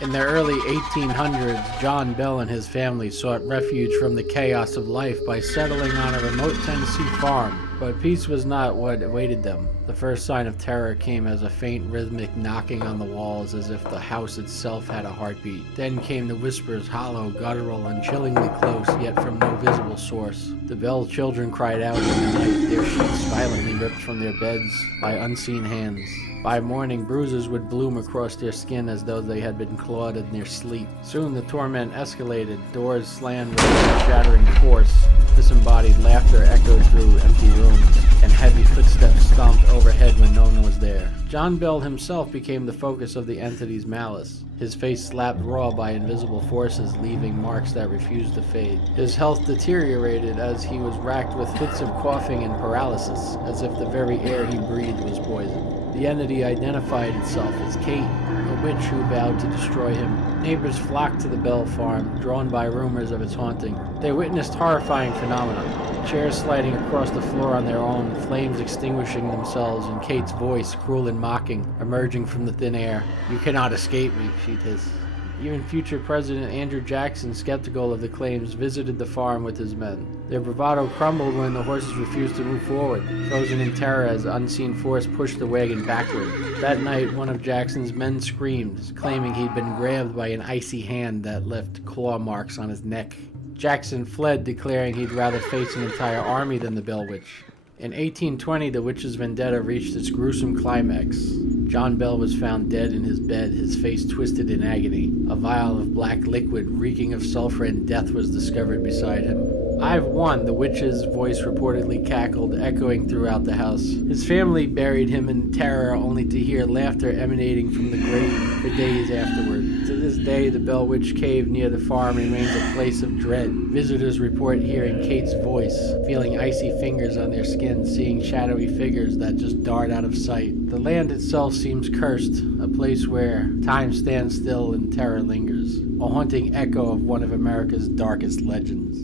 In the early 1800s, John Bell and his family sought refuge from the chaos of life by settling on a remote Tennessee farm. But peace was not what awaited them. The first sign of terror came as a faint rhythmic knocking on the walls, as if the house itself had a heartbeat. Then came the whispers, hollow, guttural, and chillingly close, yet from no visible source. The Bell children cried out in the night, their sheets violently ripped from their beds by unseen hands. By morning, bruises would bloom across their skin as though they had been clawed in their sleep. Soon the torment escalated, doors slammed with shattering force. Disembodied laughter echoed through empty rooms, and heavy footsteps stomped overhead when no one was there. John Bell himself became the focus of the entity's malice, his face slapped raw by invisible forces, leaving marks that refused to fade. His health deteriorated as he was racked with fits of coughing and paralysis, as if the very air he breathed was poison. The entity identified itself as Kate, a witch who vowed to destroy him. Neighbors flocked to the Bell farm, drawn by rumors of its haunting. They witnessed horrifying phenomena. Chairs sliding across the floor on their own, flames extinguishing themselves, and Kate's voice, cruel and mocking, emerging from the thin air. "You cannot escape me," she'd hiss. Even future President Andrew Jackson, skeptical of the claims, visited the farm with his men. Their bravado crumbled when the horses refused to move forward, frozen in terror as unseen force pushed the wagon backward. That night, one of Jackson's men screamed, claiming he'd been grabbed by an icy hand that left claw marks on his neck. Jackson fled, declaring he'd rather face an entire army than the Bell Witch. In 1820, the witch's vendetta reached its gruesome climax. John Bell was found dead in his bed, his face twisted in agony. A vial of black liquid reeking of sulfur and death was discovered beside him. "I've won," the witch's voice reportedly cackled, echoing throughout the house. His family buried him in terror, only to hear laughter emanating from the grave for days afterward. To this day, the Bell Witch Cave near the farm remains a place of dread. Visitors report hearing Kate's voice, feeling icy fingers on their skin, seeing shadowy figures that just dart out of sight. The land itself seems cursed, a place where time stands still and terror lingers, a haunting echo of one of America's darkest legends.